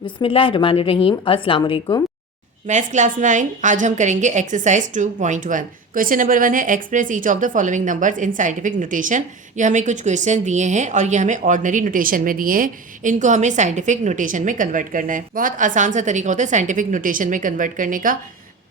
बिस्मिल्लाहिर्रहमानिर्रहीम। अस्सलाम वालेकुम। मैथ्स क्लास 9 आज हम करेंगे एक्सरसाइज 2.1। क्वेश्चन नंबर 1 है express each of the following numbers in scientific notation. ये हमें कुछ क्वेश्चन दिए हैं और ये हमें ऑर्डिनरी नोटेशन में दिए हैं। इनको हमें साइंटिफिक नोटेशन में कन्वर्ट करना है। बहुत आसान सा तरीका होता है साइंटिफिक नोटेशन में कन्वर्ट करने का।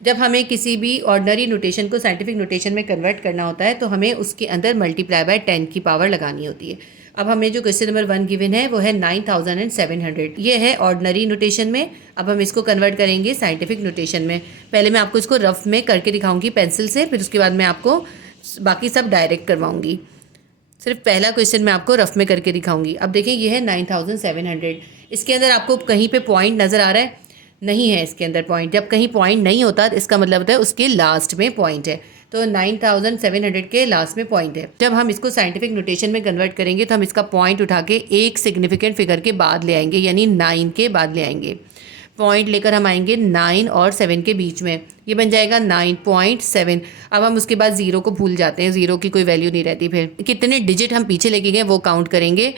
जब हमें किसी भी ऑर्डिनरी नोटेशन को साइंटिफिक नोटेशन में कन्वर्ट करना होता है तो हमें उसके अंदर मल्टीप्लाई बाय 10 की पावर लगानी होती है। अब हमें जो क्वेश्चन नंबर 1 गिवन है वो है 9700। ये है ऑर्डिनरी नोटेशन में। अब हम इसको कन्वर्ट करेंगे साइंटिफिक नोटेशन में। पहले मैं आपको इसको रफ में करके दिखाऊंगी पेंसिल से, फिर उसके बाद मैं आपको बाकी सब डायरेक्ट करवाऊंगी। सिर्फ पहला क्वेश्चन मैं आपको रफ में करके दिखाऊंगी। अब देखिए ये है 9700। इसके अंदर आपको कहीं पे पॉइंट नज़र आ रहा है? नहीं है इसके अंदर पॉइंट। जब कहीं पॉइंट नहीं होता तो इसका मतलब होता है उसके लास्ट में पॉइंट है। तो 9700 के लास्ट में पॉइंट है। जब हम इसको साइंटिफिक नोटेशन में कन्वर्ट करेंगे तो हम इसका पॉइंट उठा के एक सिग्निफिकेंट फिगर के बाद ले आएंगे, यानी 9 के बाद ले आएंगे। पॉइंट लेकर हम आएंगे 9 और 7 के बीच में, ये बन जाएगा 9.7। अब हम उसके बाद ज़ीरो को भूल जाते हैं, ज़ीरो की कोई वैल्यू नहीं रहती। फिर कितने डिजिट हम पीछे लेके गए वो काउंट करेंगे।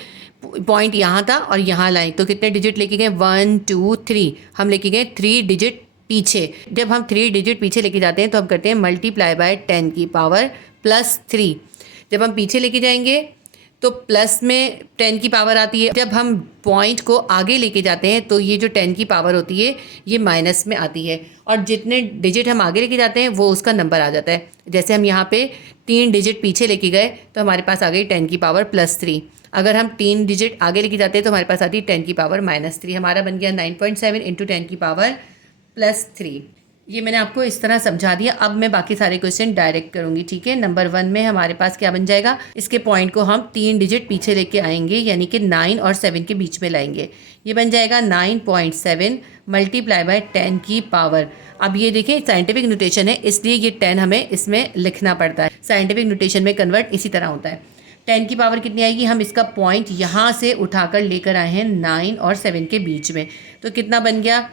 पॉइंट यहाँ था और यहाँ लाए तो कितने डिजिट लेके गए? 1 2 3। हम लेके गए 3 डिजिट पीछे। जब हम 3 डिजिट पीछे लेके जाते हैं तो हम करते हैं मल्टीप्लाई बाय 10 की पावर +3। जब हम पीछे लेके जाएंगे तो प्लस में 10 की पावर आती है। जब हम पॉइंट को आगे लेके जाते हैं तो ये जो 10 की पावर होती है ये माइनस में आती है, और जितने डिजिट हम आगे लेके जाते हैं वो उसका नंबर आ जाता है। जैसे हम यहाँ पे 3 डिजिट पीछे लेके गए तो हमारे पास आ गई 10 की पावर +3। अगर हम 3 डिजिट आगे लेके जाते हैं तो हमारे पास आती है 10 की पावर -3। हमारा बन गया 9.7 × 10 की पावर +3। ये मैंने आपको इस तरह समझा दिया। अब मैं बाकी सारे क्वेश्चन डायरेक्ट करूंगी, ठीक है। नंबर 1 में हमारे पास क्या बन जाएगा? इसके पॉइंट को हम 3 डिजिट पीछे लेके आएंगे, यानी कि 9 और 7 के बीच में लाएंगे। ये बन जाएगा 9.7 मल्टीप्लाई बाय 10 की पावर। अब ये देखिए साइंटिफिक नोटेशन है इसलिए ये 10 हमें इसमें लिखना पड़ता है। साइंटिफिक नोटेशन में कन्वर्ट इसी तरह होता है। 10 की पावर कितनी आएगी? हम इसका पॉइंट यहाँ से उठाकर लेकर आए हैं 9 और 7 के बीच में, तो कितना बन गया?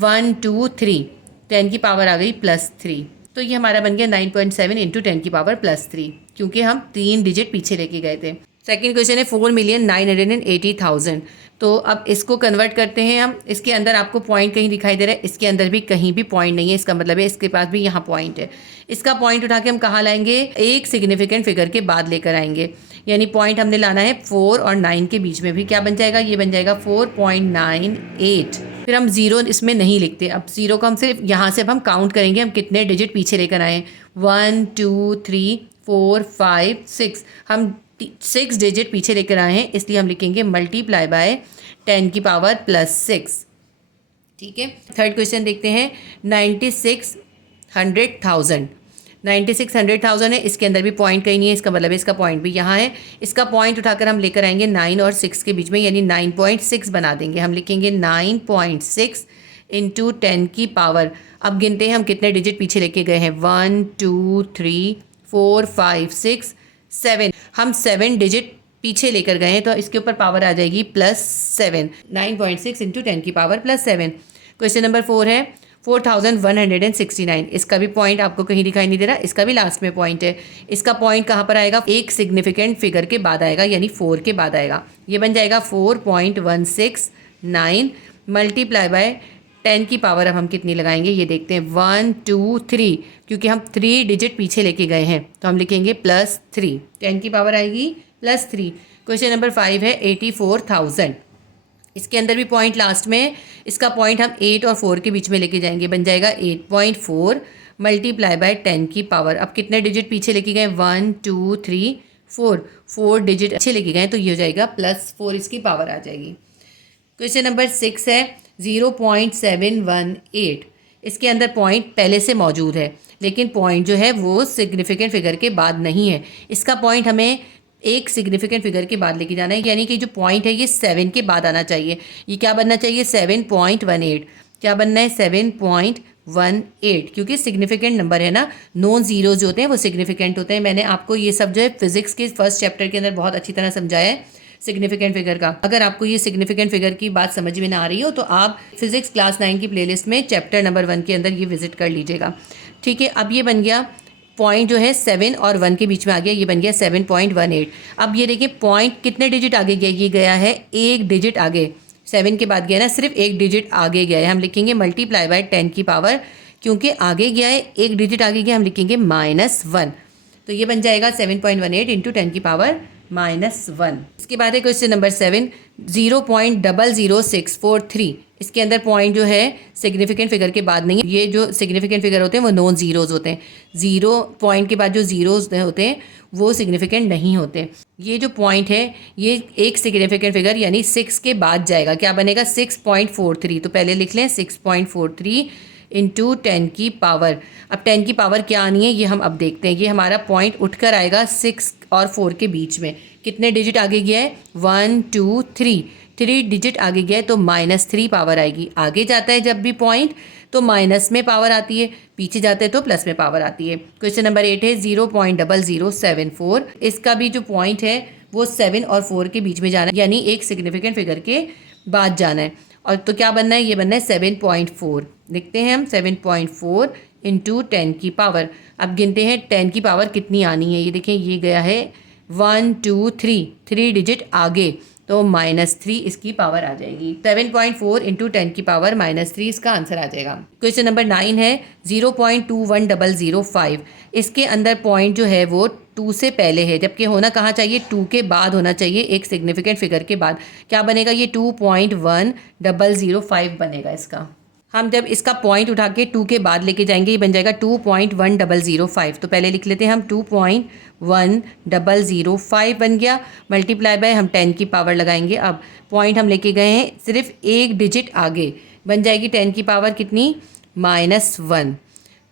1 2 3। 10 की पावर आ गई +3। तो ये हमारा बन गया 9.7 × 10 की पावर +3, क्योंकि हम 3 डिजिट पीछे लेके गए थे। सेकंड क्वेश्चन है 4,980,000। तो अब इसको कन्वर्ट करते हैं हम। इसके अंदर आपको पॉइंट कहीं दिखाई दे रहा है? इसके अंदर भी कहीं भी पॉइंट नहीं है। इसका मतलब है इसके पास भी यहाँ पॉइंट है। इसका पॉइंट उठा के हम कहाँ लाएंगे? एक सिग्निफिकेंट फिगर के बाद लेकर आएंगे, यानी पॉइंट हमने लाना है 4 और 9 के बीच में भी। क्या बन जाएगा? ये बन जाएगा 4.98। फिर हम ज़ीरो इसमें नहीं लिखते। अब ज़ीरो को हम सिर्फ यहाँ से अब हम काउंट करेंगे हम कितने डिजिट पीछे लेकर आए। 1 2 3 4 5 6। हम 6 डिजिट पीछे लेकर आए हैं, इसलिए हम लिखेंगे मल्टीप्लाई बाय 10 की पावर +6, ठीक है। थर्ड क्वेश्चन देखते हैं 9600,000। 9600,000 है, इसके अंदर भी पॉइंट कहीं नहीं है। इसका मतलब है इसका पॉइंट भी यहाँ है। इसका पॉइंट उठाकर हम लेकर आएंगे 9 और 6 के बीच में, यानी 9.6 बना देंगे। हम लिखेंगे 9.6 × 10 की पावर। अब गिनते हैं हम कितने डिजिट पीछे लेके गए हैं। 1 2 3 4 5 6 7। हम 7 डिजिट पीछे लेकर गए हैं तो इसके ऊपर पावर आ जाएगी +7। 9.6 × 10 की पावर +7। क्वेश्चन नंबर 4 है 4169। इसका भी पॉइंट आपको कहीं दिखाई नहीं दे रहा, इसका भी लास्ट में पॉइंट है। इसका पॉइंट कहाँ पर आएगा? एक सिग्निफिकेंट फिगर के बाद आएगा, यानी 4 के बाद आएगा। ये बन जाएगा 4.169 मल्टीप्लाई बाय 10 की पावर। अब हम कितनी लगाएंगे ये देखते हैं। 1 2 3, क्योंकि हम 3 डिजिट पीछे लेके गए हैं तो हम लिखेंगे +3। 10 की पावर आएगी +3। क्वेश्चन नंबर 5 है 84,000। इसके अंदर भी पॉइंट लास्ट में है। इसका पॉइंट हम 8 और 4 के बीच में लेके जाएंगे, बन जाएगा 8.4 मल्टीप्लाई बाय 10 की पावर। अब कितने डिजिट पीछे लेके गए? 1 2 3 4। 4 डिजिट अच्छे लेके गए तो ये हो जाएगा +4, इसकी पावर आ जाएगी। क्वेश्चन नंबर 6 है 0.718। इसके अंदर पॉइंट पहले से मौजूद है, लेकिन पॉइंट जो है वो सिग्निफिकेंट फिगर के बाद नहीं है। इसका पॉइंट हमें एक सिग्निफिकेंट फिगर के बाद लेके जाना है, यानी कि जो पॉइंट है ये 7 के बाद आना चाहिए। ये क्या बनना चाहिए? 7.18। क्या बनना है? 7.18, क्योंकि सिग्निफिकेंट नंबर है ना। नॉन ज़ीरो जो होते हैं वो सिग्निफिकेंट होते हैं। मैंने आपको ये सब जो है फिजिक्स के फर्स्ट चैप्टर के अंदर बहुत अच्छी तरह समझाया है सिग्निफिकेंट फिगर का। अगर आपको ये सिग्निफिकेंट फिगर की बात समझ में ना आ रही हो तो आप फिजिक्स क्लास 9 की प्लेलिस्ट में चैप्टर नंबर 1 के अंदर ये विजिट कर लीजिएगा, ठीक है। अब ये बन गया पॉइंट जो है 7 और 1 के बीच में आ गया, ये बन गया 7.18। अब ये देखिए पॉइंट कितने डिजिट आगे गया? ये गया है एक डिजिट आगे। 7 के बाद गया ना, सिर्फ एक डिजिट आगे गया है, हम लिखेंगे मल्टीप्लाई बाय 10 की पावर, क्योंकि आगे गया है एक डिजिट आगे गया, हम लिखेंगे -1। तो ये बन जाएगा 7.18 इंटू 10 की पावर -1। इसके बाद है क्वेश्चन नंबर 7, 0.00643। इसके अंदर पॉइंट जो है सिग्निफिकेंट फिगर के बाद नहीं है, ये जो सिग्निफिकेंट फिगर होते हैं वो नॉन जीरोज़ होते हैं। जीरो पॉइंट के बाद जो जीरोज़ होते हैं वो सिग्निफिकेंट नहीं होते। ये जो पॉइंट है ये एक सिग्निफिकेंट फिगर यानी 6 के बाद जाएगा, क्या बनेगा 6.43। तो पहले लिख लें 6.43 इंटू 10 की पावर। अब 10 की पावर क्या आनी है ये हम अब देखते हैं। ये हमारा पॉइंट उठकर आएगा 6 और 4 के बीच में। कितने डिजिट आगे गया है 1 2 3, 3 डिजिट आगे गया है तो -3 पावर आएगी। आगे जाता है जब भी पॉइंट तो माइनस में पावर आती है, पीछे जाते हैं तो प्लस में पावर आती है। क्वेश्चन नंबर 8 है 0.0074। इसका भी जो पॉइंट है वो 7 और 4 के बीच में जाना है, यानी एक सिग्निफिकेंट फिगर के बाद जाना है। और तो क्या बनना है, ये बनना है 7.4। लिखते हैं हम 7.4 इंटू 10 की पावर। अब गिनते हैं 10 की पावर कितनी आनी है। ये देखें ये गया है 1 2 3, 3 डिजिट आगे तो -3 इसकी पावर आ जाएगी। 7.4 इंटू 10 की पावर -3 इसका आंसर आ जाएगा। क्वेश्चन नंबर 9 है 0.21005। इसके अंदर पॉइंट जो है वो 2 से पहले है, जबकि होना कहाँ चाहिए 2 के बाद होना चाहिए, एक सिग्निफिकेंट फिगर के बाद। क्या बनेगा ये 2.1005 बनेगा इसका। हम जब इसका पॉइंट उठा के 2 के बाद लेके जाएंगे ये बन जाएगा 2.1005। तो पहले लिख लेते हैं हम 2.1005 बन गया, मल्टीप्लाई बाय हम 10 की पावर लगाएंगे। अब पॉइंट हम लेके गए हैं सिर्फ एक डिजिट आगे, बन जाएगी 10 की पावर कितनी -1।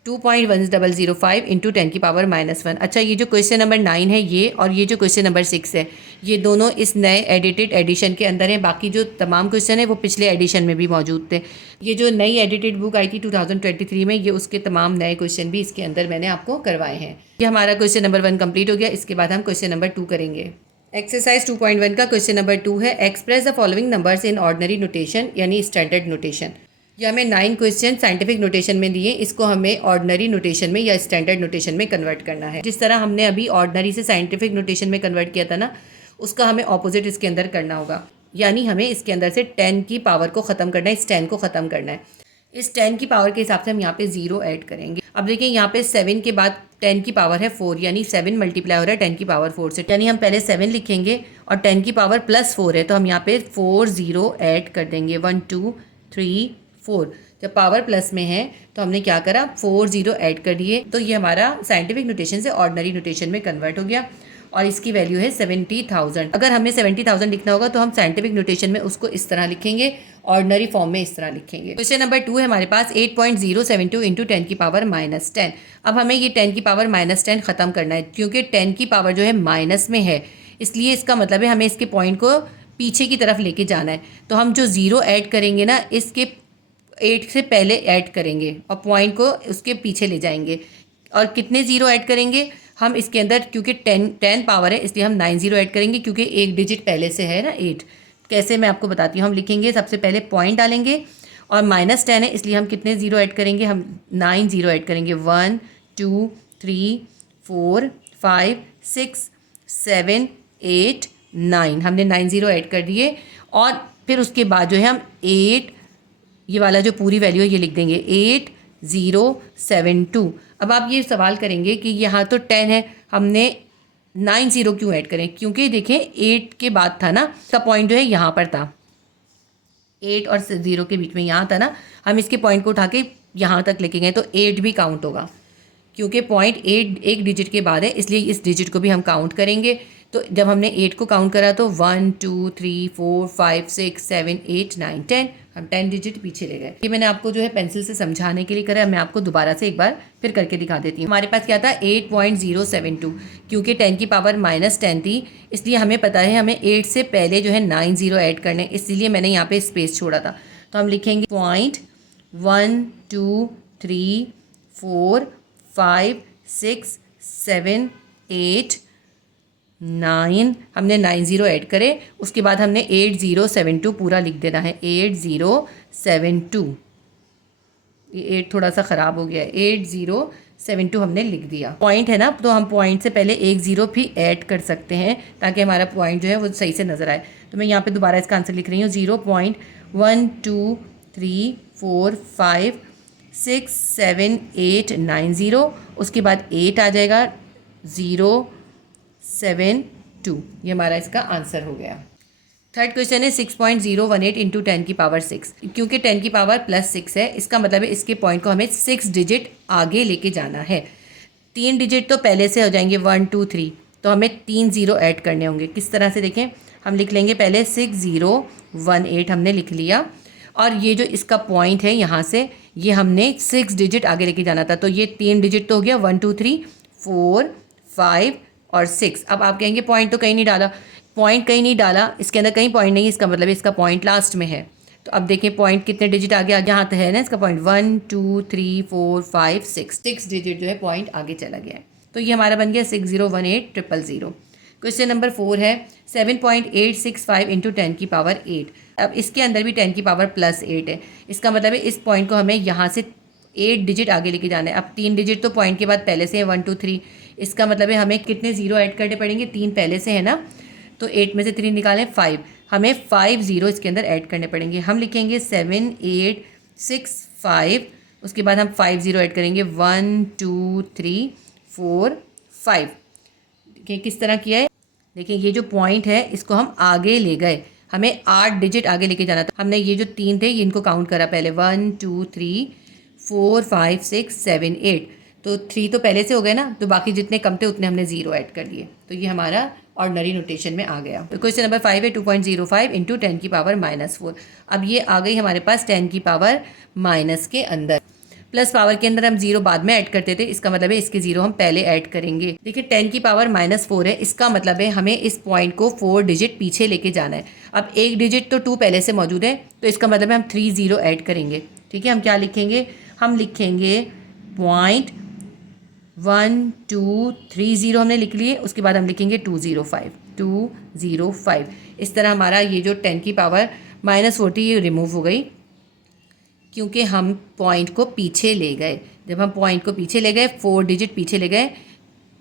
2.1005 इंटू 10 की पावर -1। अच्छा, ये जो क्वेश्चन नंबर 9 है ये और ये जो क्वेश्चन नंबर 6 है ये दोनों इस नए एडिटेड एडिशन के अंदर हैं। बाकी जो तमाम क्वेश्चन है वो पिछले एडिशन में भी मौजूद थे। ये जो नई एडिटेड बुक आई थी 2023 में, ये उसके तमाम नए क्वेश्चन भी इसके अंदर मैंने आपको करवाए हैं। ये हमारा क्वेश्चन नंबर 1 कंप्लीट हो गया। इसके बाद हम क्वेश्चन नंबर 2 करेंगे। एक्सरसाइज 2.1 का क्वेश्चन नंबर 2 है express the following numbers in ordinary notation यानी स्टैंडर्ड नोटेशन। ये हमें 9 क्वेश्चन साइंटिफिक नोटेशन में दिए, इसको हमें ऑर्डिनरी नोटेशन में या स्टैंडर्ड नोटेशन में कन्वर्ट करना है। जिस तरह हमने अभी ऑर्डिनरी से साइंटिफिक नोटेशन में कन्वर्ट किया था ना, उसका हमें ऑपोजिट इसके अंदर करना होगा। यानी हमें इसके अंदर से 10 की पावर को ख़त्म करना है, इस 10 को ख़त्म करना है। इस 10 की पावर के हिसाब से हम यहाँ पे 0 ऐड करेंगे। अब देखिए यहाँ पे 7 के बाद 10 की पावर है 4, यानी 7 मल्टीप्लाई हो रहा है 10 की पावर 4 से, यानी हम पहले 7 लिखेंगे और 10 की पावर +4 है तो हम यहाँ पे 4 0 ऐड कर देंगे। 1 2 3 4। जब पावर प्लस में है तो हमने क्या करा 4 0 ऐड कर दिए, तो ये हमारा साइंटिफिक नोटेशन से ऑर्डिनरी नोटेशन में कन्वर्ट हो गया और इसकी वैल्यू है 70,000। अगर हमें 70,000 लिखना होगा तो हम साइंटिफिक नोटेशन में उसको इस तरह लिखेंगे, ऑर्डिनरी फॉर्म में इस तरह लिखेंगे। क्वेश्चन नंबर 2 है हमारे पास 8.072 इंटू 10 की पावर -10। अब हमें ये 10 की पावर -10 ख़त्म करना है, क्योंकि 10 की पावर जो है माइनस में है, इसलिए इसका मतलब है हमें इसके पॉइंट को पीछे की तरफ लेके जाना है। तो हम जो 0 ऐड करेंगे ना, इसके 8 से पहले ऐड करेंगे और पॉइंट को उसके पीछे ले जाएंगे। और कितने 0 ऐड करेंगे हम इसके अंदर, क्योंकि 10 पावर है इसलिए हम 9 0 ऐड करेंगे, क्योंकि एक डिजिट पहले से है ना 8। कैसे मैं आपको बताती हूँ। हम लिखेंगे सबसे पहले पॉइंट डालेंगे और -10 है इसलिए हम कितने 0 ऐड करेंगे, हम 9 0 ऐड करेंगे। 1 2 3 4 5 6 7 8 9, हमने 9 0 ऐड कर दिए। और फिर उसके बाद जो है हम 8, ये वाला जो पूरी वैल्यू है ये लिख देंगे 8072। अब आप ये सवाल करेंगे कि यहाँ तो 10 है, हमने 9 0 क्यों ऐड करें, क्योंकि देखें 8 के बाद था ना, इसका पॉइंट जो है यहाँ पर था, 8 और 0 के बीच में यहाँ था ना, हम इसके पॉइंट को उठा के यहाँ तक लेके गए तो 8 भी काउंट होगा, क्योंकि पॉइंट 8 एक डिजिट के बाद है इसलिए इस डिजिट को भी हम काउंट करेंगे। तो जब हमने 8 को काउंट करा तो 1 2 3 4 5 6 7 8 9 10, हम 10 डिजिट पीछे ले गए। ये मैंने आपको जो है पेंसिल से समझाने के लिए करा, मैं आपको दोबारा से एक बार फिर करके दिखा देती हूँ। हमारे पास क्या था 8.072, क्योंकि 10 की पावर -10 थी इसलिए हमें पता है हमें 8 से पहले जो है 9 0 ऐड करने, इसलिए मैंने यहाँ पे स्पेस छोड़ा था। तो हम लिखेंगे 1 2 3 4 5 6 7 8 9, हमने 9 0 ऐड करे, उसके बाद हमने 8072 पूरा लिख देना है। 8072, ये 8 थोड़ा सा ख़राब हो गया है, 80 72 हमने लिख दिया। पॉइंट है ना, तो हम पॉइंट से पहले एक ज़ीरो भी ऐड कर सकते हैं ताकि हमारा पॉइंट जो है वो सही से नज़र आए। तो मैं यहाँ पे दोबारा इसका आंसर लिख रही हूँ 0.1234567890। उसके बाद 8 आ जाएगा 072। ये हमारा इसका आंसर हो गया। थर्ड क्वेश्चन है 6.018 इंटू 10 की पावर 6। क्योंकि 10 की पावर +6 है, इसका मतलब है इसके पॉइंट को हमें 6 डिजिट आगे लेके जाना है। 3 डिजिट तो पहले से हो जाएंगे 1 2 3, तो हमें 3 ज़ीरो ऐड करने होंगे। किस तरह से देखें, हम लिख लेंगे पहले 6018 हमने लिख लिया, और ये जो इसका पॉइंट है यहाँ से ये हमने 6 डिजिट आगे लेके जाना था। तो ये 3 डिजिट तो हो गया 1 2 3 4 5 और 6। अब आप कहेंगे पॉइंट तो कहीं नहीं डाला, पॉइंट कहीं नहीं डाला, इसके अंदर कहीं पॉइंट नहीं है, इसका मतलब इसका पॉइंट लास्ट में है। तो अब देखिए पॉइंट कितने डिजिट आगे यहाँ तो है ना इसका पॉइंट 1 2 3 4 5 6 डिजिट जो है पॉइंट आगे चला गया है। तो ये हमारा बन गया 601800। क्वेश्चन नंबर 4 है 7.865 इंटू 10 की पावर 8। अब इसके अंदर भी 10 की पावर +8 है, इसका मतलब है इस पॉइंट को हमें यहाँ से 8 डिजिट आगे लेके जाना है। अब 3 डिजिट तो पॉइंट के बाद पहले से है 1 2 3, इसका मतलब है हमें कितने ज़ीरो ऐड करने पड़ेंगे, 3 पहले से है ना, तो 8 में से 3 निकालें 5, हमें 5 ज़ीरो इसके अंदर ऐड करने पड़ेंगे। हम लिखेंगे 7865, उसके बाद हम 5 ज़ीरो ऐड करेंगे 1 2 3 4 5। देखिए किस तरह किया है, देखिए ये जो पॉइंट है इसको हम आगे ले गए, हमें 8 डिजिट आगे लेके जाना था। हमने ये जो 3 थे ये इनको काउंट करा पहले 1 2 3 4 5 6 7 8, तो 3 तो पहले से हो गए ना, तो बाकी जितने कम थे उतने हमने ज़ीरो ऐड कर दिए। तो ये हमारा ऑर्डनरी नोटेशन में आ गया। तो क्वेश्चन नंबर 5 है 2.05 इंटू 10 की पावर -4। अब ये आ गई हमारे पास 10 की पावर माइनस के अंदर, प्लस पावर के अंदर हम ज़ीरो बाद में ऐड करते थे, इसका मतलब है इसके ज़ीरो हम पहले ऐड करेंगे। देखिए 10 की पावर -4 है, इसका मतलब है हमें इस पॉइंट को 4 डिजिट पीछे लेके जाना है। अब एक डिजिट तो 2 पहले से मौजूद है, तो इसका मतलब है हम 3 ज़ीरो ऐड करेंगे। ठीक है, हम क्या लिखेंगे, हम लिखेंगे पॉइंट 1 2 3 ज़ीरो हमने लिख लिए, उसके बाद हम लिखेंगे 205। इस तरह हमारा ये जो 10 की पावर -4 थी ये रिमूव हो गई, क्योंकि हम पॉइंट को पीछे ले गए। जब हम पॉइंट को पीछे ले गए 4 डिजिट पीछे ले गए,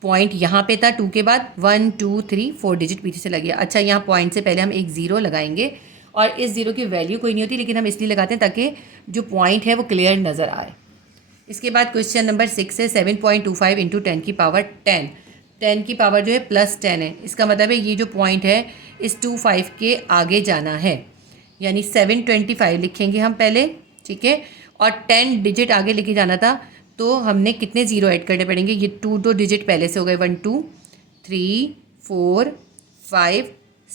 पॉइंट यहाँ पे था 2 के बाद 1 2 3 4 डिजिट पीछे चला गया। अच्छा, यहाँ पॉइंट से पहले हम एक ज़ीरो लगाएंगे, और इस ज़ीरो की वैल्यू कोई नहीं होती, लेकिन हम इसलिए लगाते हैं ताकि जो पॉइंट है वो क्लियर नज़र आए। इसके बाद क्वेश्चन नंबर 6 है 7.25 इंटू 10 की पावर 10। 10 की पावर जो है +10 है, इसका मतलब है ये जो पॉइंट है इस 25 के आगे जाना है, यानी 725 लिखेंगे हम पहले। ठीक है, और 10 डिजिट आगे लेके जाना था, तो हमने कितने ज़ीरो ऐड करने पड़ेंगे, ये 2 डिजिट पहले से हो गए 1 2 3 4 5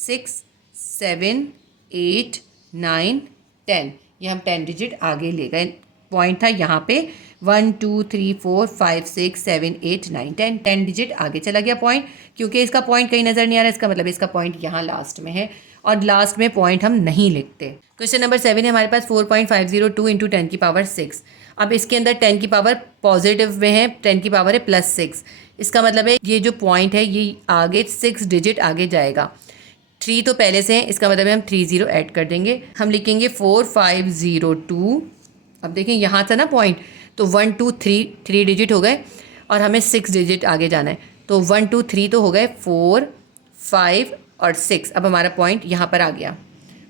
6 7 8 9 10, ये हम 10 डिजिट आगे ले गए। पॉइंट था यहाँ पे 1 2 3 4 5 6 7 8 9 10, 10 डिजिट आगे चला गया पॉइंट। क्योंकि इसका पॉइंट कहीं नज़र नहीं आ रहा, इसका मतलब इसका पॉइंट यहाँ लास्ट में है, और लास्ट में पॉइंट हम नहीं लिखते। क्वेश्चन नंबर 7 है हमारे पास 4.502 इंटू 10 की पावर 6। अब इसके अंदर 10 की पावर पॉजिटिव में है, 10 की पावर है +6, इसका मतलब है ये जो पॉइंट है ये आगे 6 डिजिट आगे जाएगा। 3 तो पहले से है, इसका मतलब है हम 3 ज़ीरो ऐड कर देंगे, हम लिखेंगे 4502। अब देखें यहाँ था ना पॉइंट, तो 1 2 3 डिजिट हो गए, और हमें 6 डिजिट आगे जाना है, तो 1 2 3 तो हो गए 4 5 और 6। अब हमारा पॉइंट यहाँ पर आ गया,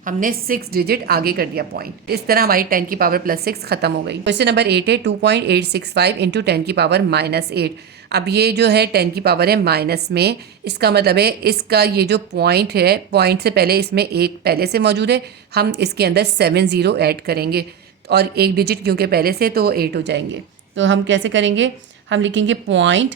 हमने 6 डिजिट आगे कर दिया पॉइंट। इस तरह हमारी 10 की पावर +6 खत्म हो गई। क्वेश्चन नंबर 8 है 2.865 इंटू 10 की पावर -8। अब ये जो है 10 की पावर है माइनस में, इसका मतलब है इसका ये जो पॉइंट है, पॉइंट से पहले इसमें एक पहले से मौजूद है, हम इसके अंदर 7 ज़ीरो ऐड करेंगे, और एक डिजिट क्योंकि पहले से तो 8 हो जाएंगे। तो हम कैसे करेंगे, हम लिखेंगे पॉइंट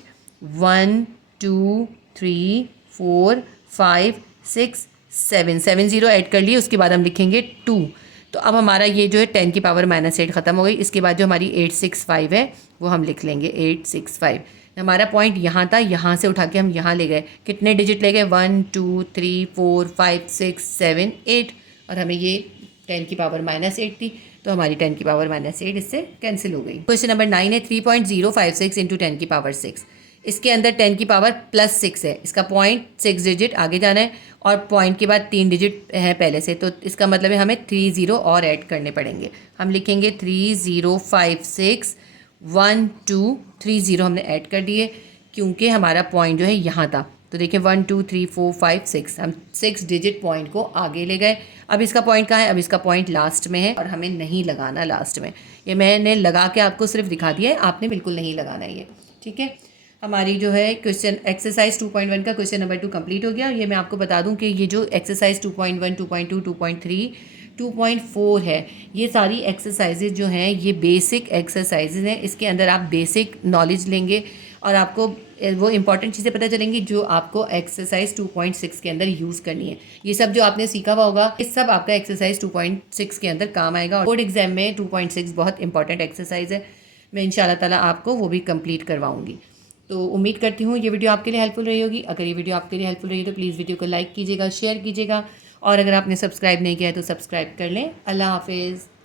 1 2 3 4 5 6 7 ज़ीरो ऐड कर लिए, उसके बाद हम लिखेंगे 2। तो अब हमारा ये जो है 10 की पावर -8 ख़त्म हो गई। इसके बाद जो हमारी 865 है वो हम लिख लेंगे 865। हमारा पॉइंट यहाँ था, यहाँ से उठा के हम यहाँ ले गए, कितने डिजिट ले गए 1 2 3 4 5 6 7 8, और हमें ये 10 की पावर -8 थी, तो हमारी 10 की पावर -8 इससे कैंसिल हो गई। क्वेश्चन नंबर 9 है 3.056 इंटू 10 की पावर 6। इसके अंदर 10 की पावर +6 है, इसका पॉइंट 6 डिजिट आगे जाना है, और पॉइंट के बाद 3 डिजिट है पहले से, तो इसका मतलब है हमें 3 ज़ीरो और ऐड करने पड़ेंगे। हम लिखेंगे 3056 1230 हमने ऐड कर दिए क्योंकि हमारा पॉइंट जो है यहाँ था। तो देखिए 1 2 3 4 5 6 हम 6 डिजिट पॉइंट को आगे ले गए। अब इसका पॉइंट कहाँ है? अब इसका पॉइंट लास्ट में है और हमें नहीं लगाना लास्ट में। ये मैंने लगा के आपको सिर्फ दिखा दिया है, आपने बिल्कुल नहीं लगाना है ये, ठीक है। हमारी जो है क्वेश्चन एक्सरसाइज 2.1 का क्वेश्चन नंबर 2 कंप्लीट हो गया। ये मैं आपको बता दूं कि ये जो एक्सरसाइज 2.1, 2.2, 2.3, 2.4 है, ये सारी एक्सरसाइजेज जो हैं ये बेसिक एक्सरसाइजेज हैं। इसके अंदर आप बेसिक नॉलेज लेंगे और आपको वो इंपॉर्टेंट चीज़ें पता चलेंगी जो आपको एक्सरसाइज 2.6 के अंदर यूज़ करनी है। ये सब जो आपने सीखा हुआ होगा ये सब आपका एक्सरसाइज 2.6 के अंदर काम आएगा। और बोर्ड एग्जाम में 2.6 बहुत इंपॉर्टेंट एक्सरसाइज है। मैं इंशाल्लाह ताला आपको वो भी कंप्लीट करवाऊंगी। तो उम्मीद करती हूँ ये वीडियो आपके लिए हेल्पफुल रही होगी। अगर ये वीडियो आपके लिए हेल्पफुल रही है तो प्लीज़ वीडियो को लाइक कीजिएगा, शेयर कीजिएगा और अगर आपने सब्सक्राइब नहीं किया है तो सब्सक्राइब कर लें। अल्लाह हाफिज़।